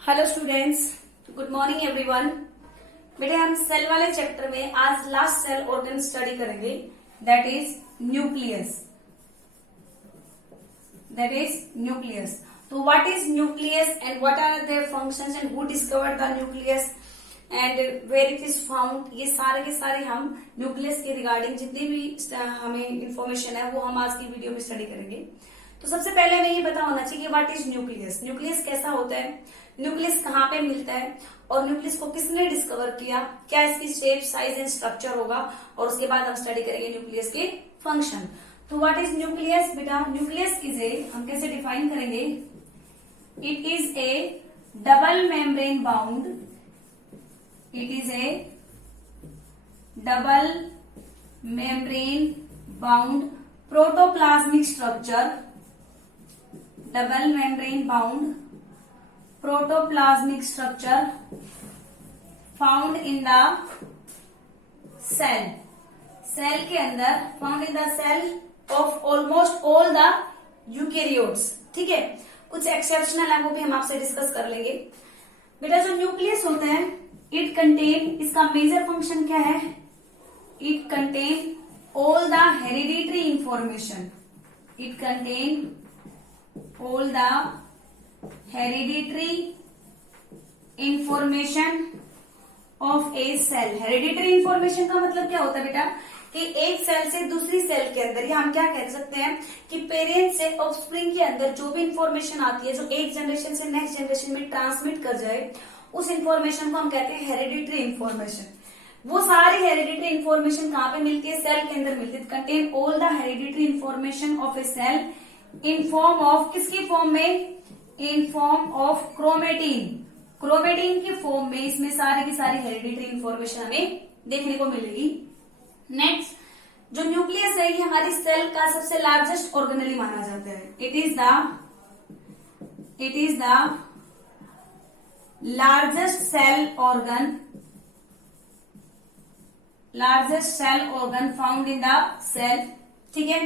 Hello students, good morning everyone. बेटे हम cell वाले चैप्टर में आज लास्ट सेल ऑर्गन स्टडी करेंगे, that is nucleus. So what is nucleus and what are their functions and who discovered the nucleus and where it is found, ये सारे के सारे हम न्यूक्लियस के रिगार्डिंग जितनी भी हमें इंफॉर्मेशन है वो हम आज की वीडियो में स्टडी करेंगे। तो सबसे पहले हमें ये पता होना चाहिए कि व्हाट इज न्यूक्लियस। न्यूक्लियस कैसा होता है, न्यूक्लियस कहाँ पे मिलता है और न्यूक्लियस को किसने डिस्कवर किया, क्या इसकी शेप, साइज एंड स्ट्रक्चर होगा, और उसके बाद हम स्टडी करेंगे न्यूक्लियस के फंक्शन। तो व्हाट इज न्यूक्लियस बेटा? न्यूक्लियस इज ए, हम कैसे डिफाइन करेंगे, it is A double membrane bound, it is A double membrane bound protoplasmic structure, double membrane bound protoplasmic structure found in the cell के अंदर, found in the cell of almost all the eukaryotes। ठीक है, कुछ exceptional है वो भी हम आपसे डिस्कस कर लेंगे। बेटा जो न्यूक्लियस होता है, इट कंटेन, इसका मेजर फंक्शन क्या है, it contain all the hereditary information, it contain all the hereditary information of a cell। hereditary information का मतलब क्या होता है बेटा कि एक सेल से दूसरी सेल के अंदर, या हम क्या कह सकते हैं कि पेरेंट से ऑफस्प्रिंग के अंदर जो भी इंफॉर्मेशन आती है जो एक जनरेशन से नेक्स्ट जनरेशन में ट्रांसमिट कर जाए, उस इंफॉर्मेशन को हम कहते हैं हेरिडिटरी इंफॉर्मेशन। वो सारी हेरिडिटरी इंफॉर्मेशन कहाँ पे मिलती है, सेल के अंदर मिलती है। Contain all the hereditary information of a cell in form of, किसकी फॉर्म में, in form of chromatin. Chromatin की फॉर्म में इसमें सारी की सारी हेरिडिटरी इंफॉर्मेशन हमें देखने को मिलेगी। नेक्स्ट, जो न्यूक्लियस है ये हमारी सेल का सबसे लार्जेस्ट ऑर्गेनेली माना जाता है। It is the largest cell organ found in the cell. ठीक है,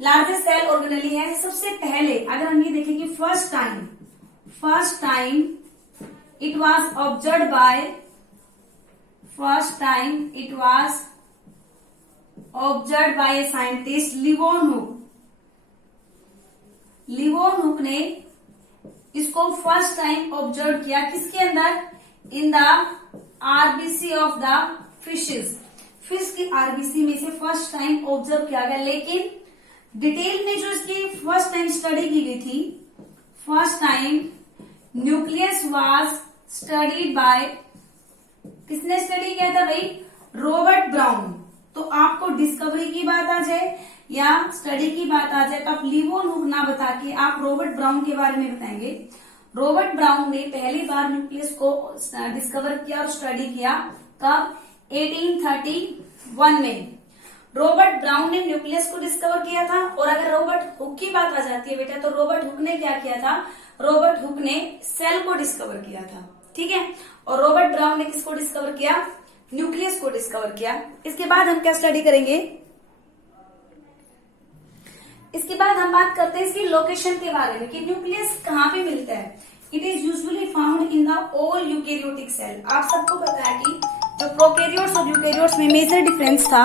लार्जेस्ट सेल ऑर्गेनेली है। सबसे पहले अगर हम ये देखें कि first time it was observe by, a scientist Livon hook ने इसको फर्स्ट टाइम ऑब्जर्व किया, किसके अंदर, in the RBC of the fishes. Fish की आरबीसी में से फर्स्ट टाइम ऑब्जर्व किया गया, लेकिन डिटेल में जो इसकी फर्स्ट टाइम स्टडी की गई थी, first time nucleus was studied by, किसने स्टडी किया था भाई, रॉबर्ट ब्राउन। तो आपको डिस्कवरी की बात आ जाए या स्टडी की बात आ जाए तो आप लिवोन हुक ना बता के आप रॉबर्ट ब्राउन के बारे में बताएंगे। रॉबर्ट ब्राउन ने पहली बार न्यूक्लियस को डिस्कवर किया और स्टडी किया, कब, 1831 में रॉबर्ट ब्राउन ने न्यूक्लियस को डिस्कवर किया था। और अगर रॉबर्ट हुक की बात आ जाती है बेटा, तो रॉबर्ट हुक ने क्या किया था, रॉबर्ट हुक ने सेल को डिस्कवर किया था। ठीक है, और रॉबर्ट ब्राउन ने किसको डिस्कवर किया, न्यूक्लियस को डिस्कवर किया। इसके बाद हम क्या स्टडी करेंगे, इसके बाद हम बात करते हैं इसकी लोकेशन के बारे में कि न्यूक्लियस कहाँ पे मिलता है। It is usually found in the all eukaryotic cell. आप सबको पता है कि जो प्रोकैरियोट्स और यूकेरियोट्स में मेजर डिफरेंस था,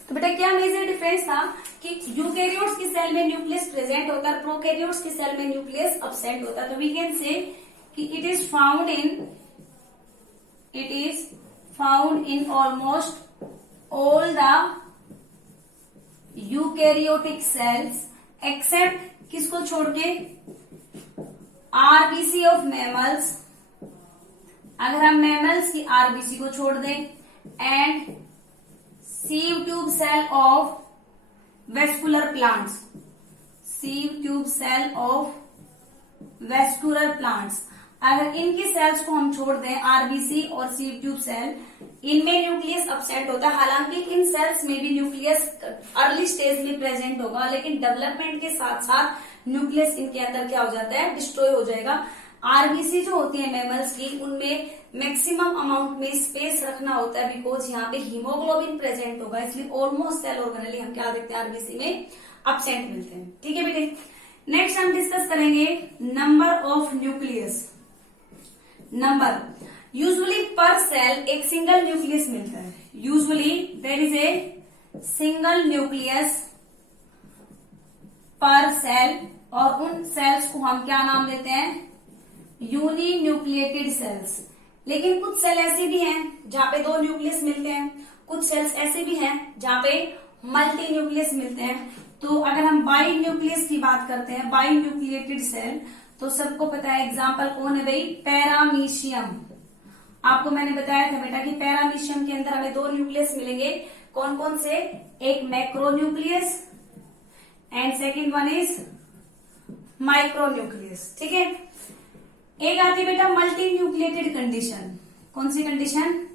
तो बेटा क्या मेजर डिफरेंस था कि यूकेरियोट्स की सेल में न्यूक्लियस प्रेजेंट होता है, प्रोकैरियोट्स की सेल में न्यूक्लियस अब्सेंट होता है। तो वी कैन से कि it is found in almost all the eukaryotic cells except, किसको छोड़ के, आरबीसी ऑफ मैमल्स। अगर हम मैमल्स की आरबीसी को छोड़ दें, and sieve tube cell of vascular plants, अगर इनकी सेल्स को हम छोड़ दें, आरबीसी और सीव ट्यूब सेल, इनमें न्यूक्लियस अब्सेंट होता है। हालांकि इन सेल्स में भी न्यूक्लियस अर्ली स्टेज में प्रेजेंट होगा, लेकिन डेवलपमेंट के साथ साथ न्यूक्लियस इनके अंदर क्या हो जाता है, डिस्ट्रॉय हो जाएगा। आरबीसी जो होती है मैमल्स की, उनमें मैक्सिमम अमाउंट में स्पेस रखना होता है, बिकॉज यहाँ पे हीमोग्लोबिन प्रेजेंट होगा, इसलिए ऑलमोस्ट सेल ऑर्गेनेली हम क्या देखते हैं आरबीसी में एब्सेंट मिलते हैं। ठीक है बेटे, नेक्स्ट हम डिस्कस करेंगे number of nucleus. Number, usually per cell एक सिंगल न्यूक्लियस मिलता है, usually there is a single nucleus per cell, और उन सेल्स को हम क्या नाम देते हैं, यूनी न्यूक्लिएटेड सेल्स। लेकिन कुछ सेल ऐसे भी हैं जहां पे 2 न्यूक्लियस मिलते हैं, कुछ सेल्स ऐसे भी हैं जहां पे मल्टी न्यूक्लियस मिलते हैं। तो अगर हम बाई न्यूक्लियस की बात करते हैं, बाई न्यूक्लिएटेड सेल, तो सबको पता है एग्जाम्पल कौन है भाई, पैरामीशियम। आपको मैंने बताया था बेटा कि पैरामीशियम के अंदर हमें 2 न्यूक्लियस मिलेंगे, कौन कौन से, एक macro nucleus and second one is micro nucleus. ठीक है, एक आती है बेटा मल्टी न्यूक्लिएटेड कंडीशन। कौन सी condition,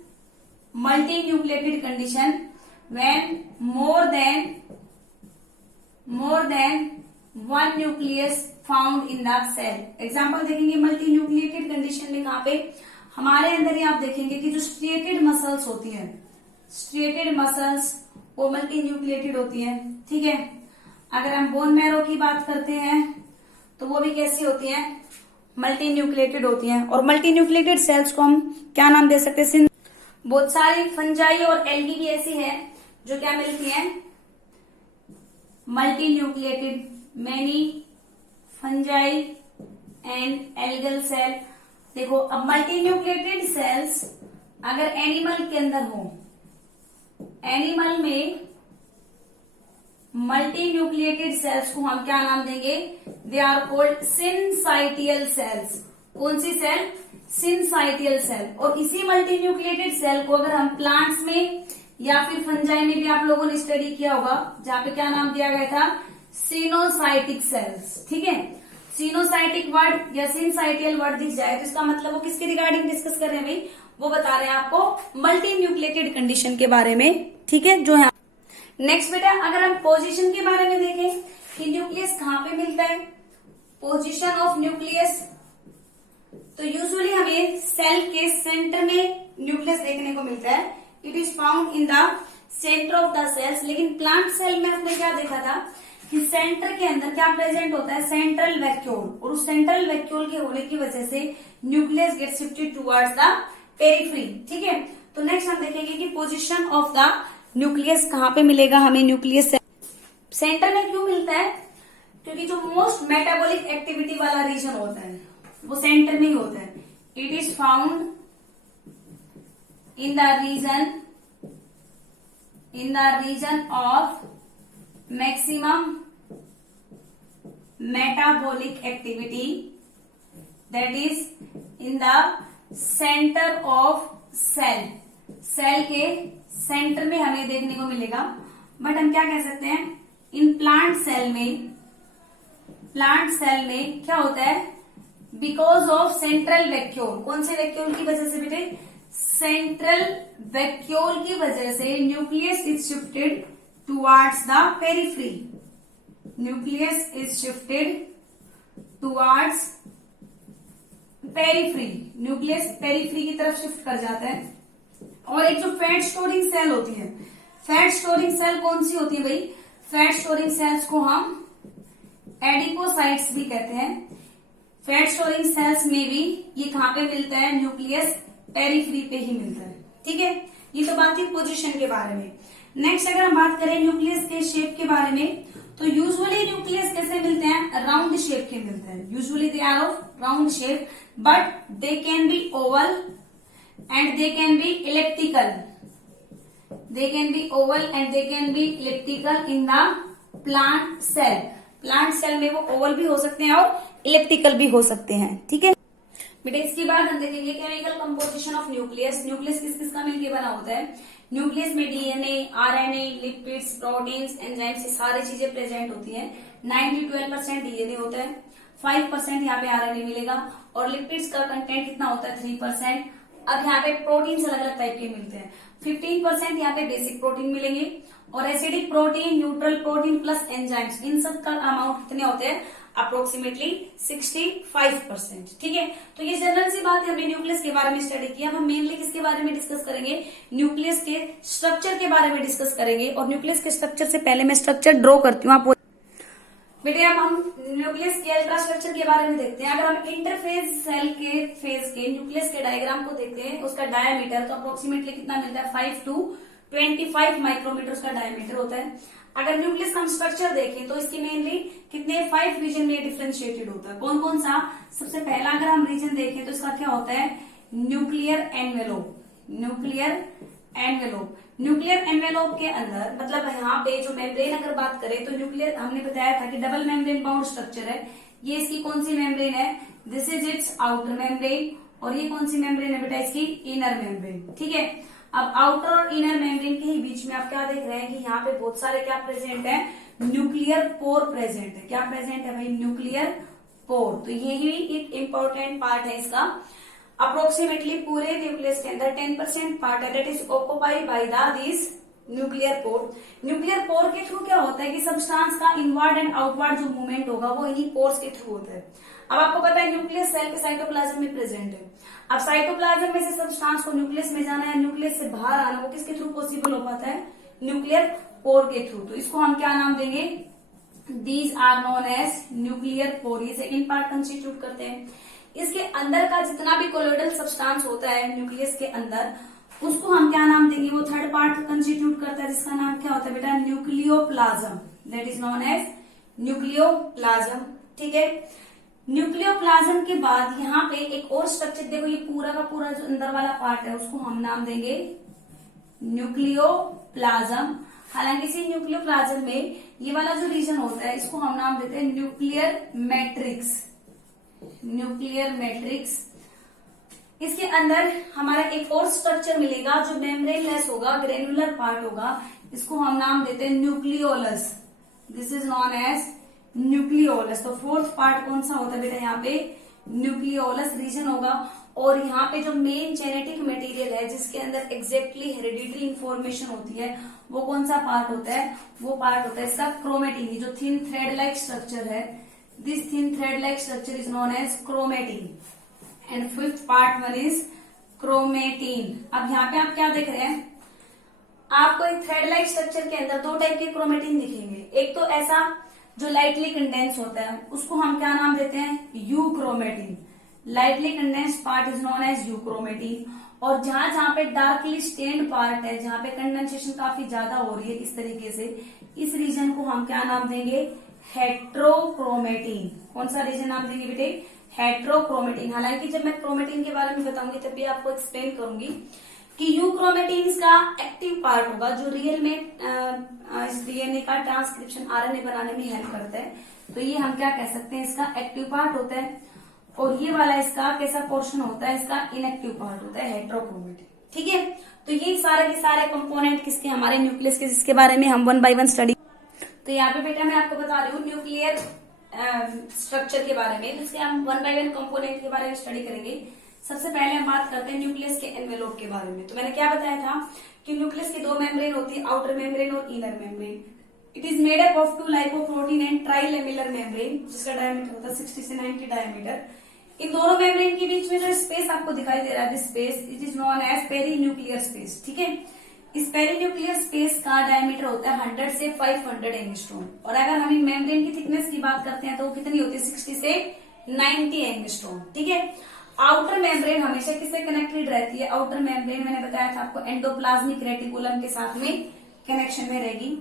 multinucleated condition, when more than 1 nucleus found in the cell. Example देखेंगे मल्टी न्यूक्लिएटेड कंडीशन में, कहां पे, हमारे अंदर ही आप देखेंगे कि जो स्ट्रिएटेड मसल्स होती है, स्ट्रिएटेड मसल्स वो मल्टी न्यूक्लिएटेड होती है। ठीक है, अगर हम बोन मैरो की बात करते हैं तो वो भी कैसी होती है, मल्टी न्यूक्लिएटेड होती हैं। और मल्टी न्यूक्लिएटेड सेल्स को हम क्या नाम दे सकते हैं, बहुत सारी फंजाई और एल्गी भी ऐसी है जो क्या मिलती हैं, multi nucleated, many fungi and algal cell. देखो अब मल्टी न्यूक्लिएटेड सेल्स अगर एनिमल के अंदर हो, एनिमल में मल्टी न्यूक्लिएटेड सेल्स को हम क्या नाम देंगे, दे आर कॉल्ड सिनसाइटियल सेल्स। कौन सी सेल, सिनसाइटियल सेल। और इसी मल्टी न्यूक्लिएटेड सेल को अगर हम प्लांट्स में या फिर फंजाई में भी आप लोगों ने स्टडी किया होगा, जहां पे क्या नाम दिया गया था, सिनोसाइटिक सेल्स। ठीक है, सिनोसाइटिक वर्ड या सिनसाइटियल वर्ड दिख जाए तो इसका मतलब वो किसके रिगार्डिंग डिस्कस कर रहे हैं भाई, वो बता रहे हैं आपको मल्टी न्यूक्लिएटेड कंडीशन के बारे में। ठीक है, जो है नेक्स्ट बेटा, अगर हम पोजीशन के बारे में देखें कि न्यूक्लियस कहां पे मिलता है, पोजीशन ऑफ न्यूक्लियस, तो यूजुअली हमें सेल के सेंटर में न्यूक्लियस देखने को मिलता है। It is found in the centre of the cells. लेकिन प्लांट सेल में हमने क्या देखा था कि सेंटर के अंदर क्या प्रेजेंट होता है, सेंट्रल वैक्यूल, और उस सेंट्रल वैक्यूल के होने की वजह से nucleus get shifted towards the periphery. ठीक है, तो नेक्स्ट हम देखेंगे कि पोजीशन ऑफ द न्यूक्लियस कहां पे मिलेगा हमें, न्यूक्लियस सेंटर में क्यों मिलता है, क्योंकि जो मोस्ट मेटाबॉलिक एक्टिविटी वाला रीजन होता है वो सेंटर में ही होता है। It is found in the region of maximum metabolic activity, that is in the centre of cell. Cell के सेंटर में हमें देखने को मिलेगा। बट हम क्या कह सकते हैं, इन प्लांट सेल में क्या होता है, बिकॉज ऑफ सेंट्रल वैक्यूल। कौन से वैक्यूल की वजह से बेटे, सेंट्रल वैक्यूल की वजह से nucleus is shifted towards the periphery. Nucleus is shifted towards periphery, nucleus periphery की तरफ शिफ्ट कर जाता है। और एक जो फैट स्टोरिंग सेल होती है, फैट स्टोरिंग सेल कौन सी होती है भाई, फैट स्टोरिंग सेल्स को हम एडिपोसाइट्स भी कहते हैं। फैट स्टोरिंग सेल्स में भी ये कहां पे मिलता है, न्यूक्लियस पेरिफेरी पे ही मिलता है। ठीक है, ये तो बात थी पोजीशन के बारे में। नेक्स्ट अगर हम बात करें न्यूक्लियस के शेप के बारे में, तो यूजुअली न्यूक्लियस कैसे मिलते हैं, राउंड शेप के मिलते हैं। Usually they are of round shape, but they can be oval and they can be elliptical. They can be oval and they can be elliptical in the plant cell. Plant cell में वो oval भी हो सकते हैं और elliptical भी हो सकते हैं। ठीक है बेटा, इसके बाद हम देखेंगे chemical composition of nucleus. Nucleus किस किस का मिलकर बना होता है, न्यूक्लियस में DNA, RNA, lipids, proteins, enzymes, ये सारी चीजें प्रेजेंट होती है। 92% डीएनए होता है, 5% यहाँ पे आरएनए मिलेगा, और लिपिड्स का कंटेंट कितना होता है, 3%। अब यहाँ पे प्रोटीन अलग अलग टाइप के मिलते हैं, 15% यहाँ पे बेसिक प्रोटीन मिलेंगे, और acidic protein, neutral protein plus enzymes, इन सब का अमाउंट कितने होते हैं, अप्रोक्सीमेटली 65%। ठीक है, तो ये जनरल सी बात है, हमने न्यूक्लियस के बारे में स्टडी किया। हम मेनली किसके बारे में डिस्कस करेंगे, न्यूक्लियस के स्ट्रक्चर के बारे में डिस्कस करेंगे। और न्यूक्लियस के स्ट्रक्चर से पहले मैं स्ट्रक्चर ड्रॉ करती हूँ। आप बेटे अब हम न्यूक्लियस के अल्ट्रा स्ट्रक्चर के बारे में देखते हैं। अगर हम इंटरफेज सेल के फेज के न्यूक्लियस के डायग्राम को देखते हैं, उसका डायमीटर तो अप्रोक्सीमेटली कितना मिलता है, 5 to 25 माइक्रोमीटर उसका डायमीटर होता है। अगर न्यूक्लियस का हम स्ट्रक्चर देखें तो इसकी मेनली कितने 5 रीजन में डिफ्रेंशिएटेड होता है। कौन कौन सा, सबसे पहला अगर हम रीजन देखें तो इसका क्या होता है, nuclear envelope. Nuclear envelope, nuclear envelope के अंदर मतलब यहाँ पे जो मेम्ब्रेन अगर बात करें तो न्यूक्लियर हमने बताया था कि डबल मेम्ब्रेन बाउंड स्ट्रक्चर है। ये इसकी कौन सी मेम्ब्रेन है, this is it's outer membrane. और ये कौन सी मेम्ब्रेन है बेटा, इसकी इनर मेम्ब्रेन। ठीक है, अब आउटर और इनर मेम्ब्रेन के ही बीच में आप क्या देख रहे हैं कि यहाँ पे बहुत सारे क्या प्रेजेंट है, न्यूक्लियर पोर प्रेजेंट है। क्या प्रेजेंट है भाई, न्यूक्लियर पोर। तो यही एक इम्पोर्टेंट पार्ट है इसका। अप्रोक्सीमेटली पूरे न्यूक्लियस के अंदर 10% पार्ट है that is occupied by this nuclear pore. Nuclear pore के थ्रू क्या होता है कि सब्सटेंस का इनवर्ड एंड आउटवर्ड जो मूवमेंट होगा वो इन्हीं पोर्स के थ्रू होता है। अब आपको पता है न्यूक्लियस सेल के साइटोप्लाज्म में प्रेजेंट है। अब साइटोप्लाज्म में से सब्सटेंस को न्यूक्लियस में जाना है, न्यूक्लियस से बाहर आना, वो किसके थ्रू पॉसिबल हो पाता है, न्यूक्लियर पोर के थ्रू। तो इसको हम क्या नाम देंगे, these are known as nuclear pore. ये सेकेंड पार्ट कंस्टिट्यूट करते हैं। इसके अंदर का जितना भी कोलोइडल सब्सटेंस होता है न्यूक्लियस के अंदर, उसको हम क्या नाम देंगे, वो थर्ड पार्ट कंस्टिट्यूट करता है जिसका नाम क्या होता है बेटा, nucleoplasm. That is known as nucleoplasm. ठीक है, न्यूक्लियोप्लाज्म के बाद यहाँ पे एक और स्ट्रक्चर देखो, ये पूरा का पूरा जो अंदर वाला पार्ट है उसको हम नाम देंगे न्यूक्लियोप्लाज्म। हालांकि इसी न्यूक्लियोप्लाज्म में ये वाला जो रीजन होता है इसको हम नाम देते हैं न्यूक्लियर मैट्रिक्स। Nuclear matrix. इसके अंदर हमारा एक और स्ट्रक्चर मिलेगा जो मेम्ब्रेनलेस होगा, ग्रेनुलर पार्ट होगा, इसको हम नाम देते हैं nucleolus. This is known as nucleolus. तो फोर्थ पार्ट कौन सा होता है बेटा, यहाँ पे न्यूक्लियोलस रीजन होगा। और यहाँ पे जो मेन जेनेटिक मटेरियल है जिसके अंदर एग्जैक्टली हेरिडिटरी इंफॉर्मेशन होती है, वो कौन सा पार्ट होता है, वो पार्ट होता है इसका क्रोमेटिन। जो थिन थ्रेड लाइक स्ट्रक्चर है, this thin thread like structure is known as chromatin and fifth part one is chromatin। अब यहाँ पे आप क्या देख रहे हैं, आपको एक थ्रेड लाइक स्ट्रक्चर के अंदर दो टाइप के क्रोमेटिन दिखेंगे। एक तो ऐसा जो लाइटली कंडेंस होता है उसको हम क्या नाम देते हैं, euchromatin. Lightly condense part is known as euchromatin. और जहां जहां पे डार्कली स्टेन्ड पार्ट है, जहां पे कंडेंसेशन काफी ज्यादा हो रही है इस तरीके से, इस रीजन को हम क्या नाम देंगे, हेट्रोक्रोमेटिन। कौन सा रीजन नाम देंगे बेटे, हेट्रोक्रोमेटिन। हालांकि जब मैं क्रोमेटिन के बारे में बताऊंगी तब भी आपको एक्सप्लेन करूंगी कि यू क्रोमेटिन का एक्टिव पार्ट होगा जो रियल में इस डीएनए का ट्रांसक्रिप्शन आरएनए बनाने में हेल्प करता है। तो ये हम क्या कह सकते हैं, इसका एक्टिव पार्ट होता है। और ये वाला इसका कैसा पोर्शन होता है, इसका इनएक्टिव पार्ट होता है, हेट्रोक्रोमेटिन। ठीक है, तो ये सारे के सारे कंपोनेंट किसके, हमारे न्यूक्लियस के, जिसके बारे में हम 1 by 1 स्टडी। तो यहाँ पे बेटा मैं आपको बता रही हूँ न्यूक्लियर स्ट्रक्चर के बारे में, जिसके हम 1 by 1 कंपोनेंट के बारे में स्टडी करेंगे। सबसे पहले हम बात करते हैं न्यूक्लियस के एनवेलोप के बारे में। तो मैंने क्या बताया था कि न्यूक्लियस की 2 मेम्ब्रेन होती है, आउटर मेम्ब्रेन और inner membrane. It is made up of 2 lipoprotein and trilamellar membrane, जिसका डायमीटर होता है 60 से 90 डायमीटर। इन दोनों मेम्ब्रेन के बीच में जो स्पेस आपको दिखाई दे रहा है, this space it is known as perinuclear space. ठीक है, इस पेरीन्यूक्लियर स्पेस का डायमीटर होता है 100 से 500 एंगस्ट्रॉम। और अगर हम इन मेम्ब्रेन की थिकनेस की बात करते हैं तो वो कितनी होती है, 60 से 90 एंगस्ट्रॉम। ठीक है, आउटर मेम्ब्रेन हमेशा किससे कनेक्टेड रहती है, आउटर मेम्ब्रेन मैंने बताया था आपको एंडोप्लाज्मिक रेटिकुलम के साथ में कनेक्शन में रहेगी।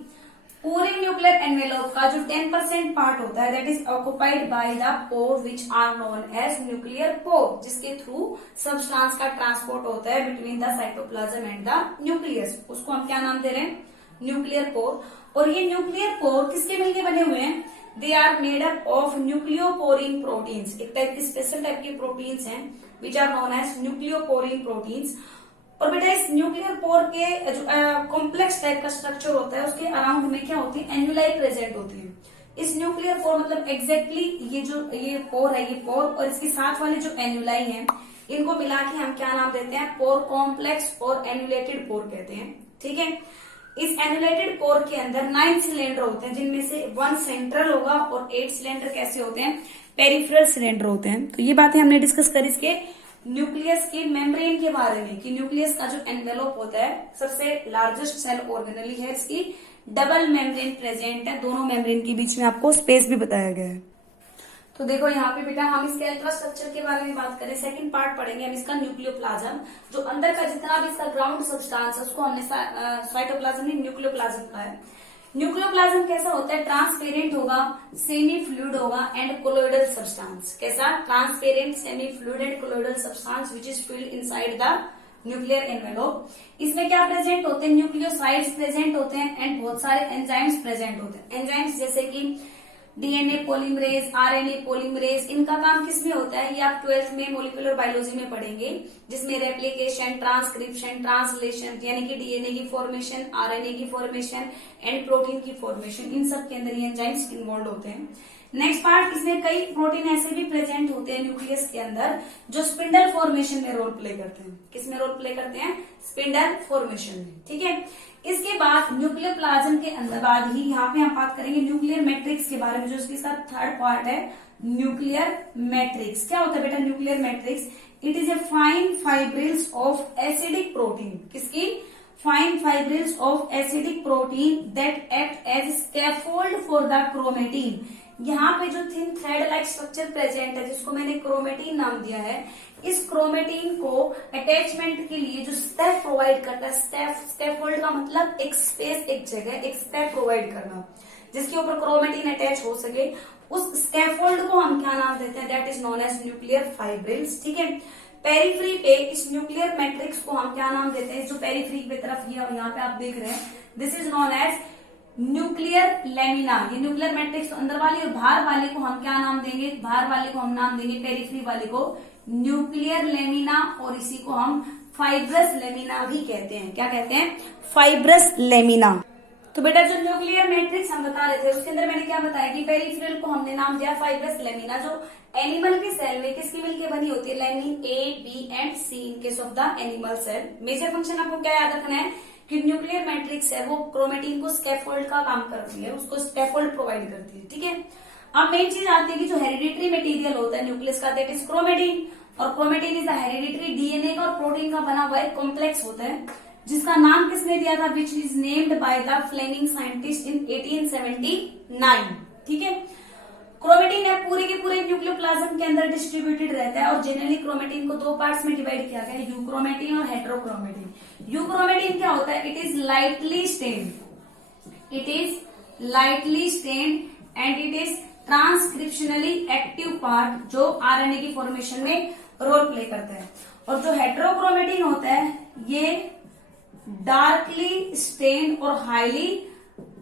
पूरे न्यूक्लियर एनवेलोप का जो 10% पार्ट होता है that is occupied by the pore which are known as nuclear pore, जिसके थ्रू सब्सटेंस का ट्रांसपोर्ट होता है between the cytoplasm and the nucleus. उसको हम क्या नाम दे रहे हैं, न्यूक्लियर पोर। और ये न्यूक्लियर पोर किसके मिलके बने हुए हैं, they are made up of nucleoporin proteins. एक टाइप की स्पेशल टाइप की प्रोटीन्स हैं which are known as nucleoporin proteins. और बेटा इस न्यूक्लियर पोर के जो कॉम्प्लेक्स टाइप का स्ट्रक्चर होता है उसके अराउंड में क्या होती है, एन्युलाई प्रेजेंट होती है। इस न्यूक्लियर पोर मतलब एग्जैक्टली ये पोर है, ये पोर और इसके साथ वाले जो एन्युलाई हैं इनको मिला के हम क्या नाम देते हैं, पोर कॉम्प्लेक्स और एन्युलेटेड पोर कहते हैं। ठीक है, इस एनुलेटेड कोर के अंदर 9 सिलेंडर होते हैं, जिनमें से 1 सेंट्रल होगा और 8 सिलेंडर कैसे होते हैं, पेरिफेरल सिलेंडर होते हैं। तो ये बातें हमने डिस्कस करी इसके न्यूक्लियस के मेम्ब्रेन के बारे में, कि न्यूक्लियस का जो एनवेलोप होता है, सबसे लार्जेस्ट सेल ऑर्गेनली है, इसकी डबल मेम्ब्रेन प्रेजेंट है, दोनों मेम्ब्रेन के बीच में आपको स्पेस भी बताया गया है। तो देखो यहाँ पे बेटा हम इसके अल्ट्रा स्ट्रक्चर के बारे में बात करें, सेकंड पार्ट पढ़ेंगे हम इसका न्यूक्लियोप्लाज्म। जो अंदर का जितना भी इसका ग्राउंड सब्सटेंस है उसको हमने साइटोप्लाज्म नहीं न्यूक्लियोप्लाज्म कहा है। न्यूक्लियोप्लाज्म कैसा होता है, ट्रांसपेरेंट होगा, सेमी फ्लूइड होगा एंड कोलोइडल सब्सटेंस। कैसा, transparent, semi fluid and colloidal substance which is filled inside the nuclear envelope. इसमें क्या प्रेजेंट होते हैं, न्यूक्लियोसाइड्स प्रेजेंट होते हैं एंड बहुत सारे एंजाइम्स प्रेजेंट होते हैं। एंजाइम्स जैसे कि डीएनए पॉलीमरेज, आरएनए पॉलीमरेज, इनका काम किसमें होता है, ये आप 12th में मोलिकुलर बायोलॉजी में पढ़ेंगे, जिसमें रेप्लिकेशन, ट्रांसक्रिप्शन, ट्रांसलेशन, यानी कि डीएनए की फॉर्मेशन, आरएनए की फॉर्मेशन एंड प्रोटीन की फॉर्मेशन, इन सब के अंदर ये एंजाइम्स इन्वॉल्व होते हैं। नेक्स्ट पार्ट, इसमें कई प्रोटीन ऐसे भी प्रेजेंट होते हैं न्यूक्लियस के अंदर जो स्पिंडल फॉर्मेशन में रोल प्ले करते हैं। किसमें रोल प्ले करते हैं, स्पिंडल फॉर्मेशन में। ठीक है, इसके बाद न्यूक्लियर प्लाज्म के अंदर बाद ही यहाँ पे हम बात करेंगे न्यूक्लियर मैट्रिक्स के बारे में, जो इसके साथ थर्ड पार्ट है, न्यूक्लियर मैट्रिक्स। क्या होता है बेटा nuclear matrix, it is a fine fibrils of acidic protein. किसकी, fine fibrils of acidic protein that act as scaffold for the chromatin. यहाँ पे जो thin thread like structure present है, जिसको मैंने क्रोमेटिन नाम दिया है, इस क्रोमेटिन को अटैचमेंट के लिए जो स्टेप प्रोवाइड करता है, स्कैफोल्ड का मतलब एक स्पेस, एक जगह, एक स्टेप प्रोवाइड करना जिसके ऊपर क्रोमेटिन अटैच हो सके, उस स्कैफोल्ड को हम क्या नाम देते हैं, that is known as nuclear fibrils. ठीक है, पेरिफ्री पे इस न्यूक्लियर मैट्रिक्स को हम क्या नाम देते हैं, जो पेरिफ्री पे तरफ यहाँ पे आप देख रहे हैं, this is known as nuclear lamina. ये न्यूक्लियर मैट्रिक्स अंदर वाली और बाहर वाले को हम क्या नाम देंगे, बाहर वाले को हम नाम देंगे, पेरिफ्री वाले को न्यूक्लियर लेमिना, और इसी को हम फाइब्रस लेमिना भी कहते हैं। क्या कहते हैं, फाइब्रस लेमिना। तो बेटा जो न्यूक्लियर मैट्रिक्स हम बता रहे थे, उसके अंदर मैंने क्या बताया कि पेरिफेरल को हमने नाम दिया फाइब्रस लेमिना, जो एनिमल के सेल में किसकी मिलकर बनी होती है, lamin A, B and C in case of the animal cell. Major function आपको क्या याद रखना है कि न्यूक्लियर मैट्रिक्स है वो क्रोमेटिन को स्कैफोल्ड का काम करती है, उसको स्कैफोल्ड प्रोवाइड करती है। ठीक है, अब मेन चीज आती है कि जो हेरिडिटरी मटेरियल होता है न्यूक्लियस का, दैट इज क्रोमेटिन, और chromatin is the hereditary DNA का और प्रोटीन का बना हुआ एक कॉम्प्लेक्स होता है, जिसका नाम किसने दिया था, which is named by the Fleming scientist in 1879। ठीक है, क्रोमेटिन है पूरे के पूरे न्यूक्लियोप्लाज्म के अंदर डिस्ट्रीब्यूटेड रहता है, और जनरली क्रोमेटिन को 2 पार्ट्स में डिवाइड किया गया है, यूक्रोमेटिन और हेट्रोक्रोमेटिन। यूक्रोमेटिन क्या होता है, it is lightly stained, it is lightly stained and it is transcriptionally active part, जो आरएनए की फॉर्मेशन में रोल प्ले करता है। और जो हेट्रोक्रोमेटिन होता है, ये डार्कली स्टेन्ड और हाईली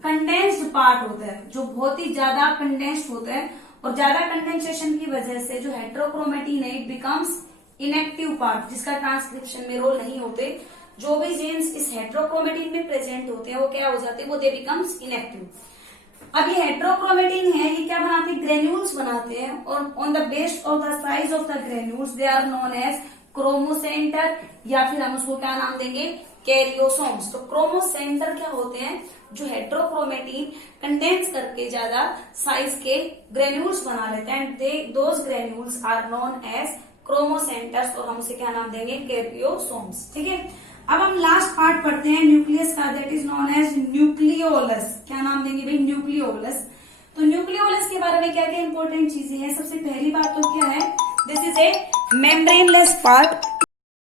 कंडेंस्ड पार्ट होता है, जो बहुत ही ज्यादा कंडेंस्ड होता है, और ज्यादा कंडेंसेशन की वजह से जो हेट्रोक्रोमेटिन है इट बिकम्स इनएक्टिव पार्ट, जिसका ट्रांसक्रिप्शन में रोल नहीं होते। जो भी जीन्स इस हेट्रोक्रोमेटिन में प्रेजेंट होते हैं वो क्या हो जाते हैं, वो दे बिकम्स इनएक्टिव। अब ये हेट्रोक्रोमेटिन है, ये क्या बनाते हैं, ग्रेन्यूल्स बनाते हैं, और on the base of the size of the granules they are known as chromocenter, या फिर हम उसको क्या नाम देंगे, कैरियोसोम्स। तो क्रोमोसेंटर क्या होते हैं, जो हेट्रोक्रोमेटिन कंडेंस करके ज्यादा साइज के ग्रेन्यूल्स बना लेते हैं, and those granules are known as chromocenters, और हम उसे क्या नाम देंगे, कैरियोसोम्स। ठीक है, अब हम लास्ट पार्ट पढ़ते हैं न्यूक्लियस का, that is known as nucleolus. क्या नाम देंगे भाई, न्यूक्लियोलस। तो न्यूक्लियोलस के बारे में क्या क्या इंपॉर्टेंट चीजें हैं, सबसे पहली बात तो क्या है, this is a membraneless part,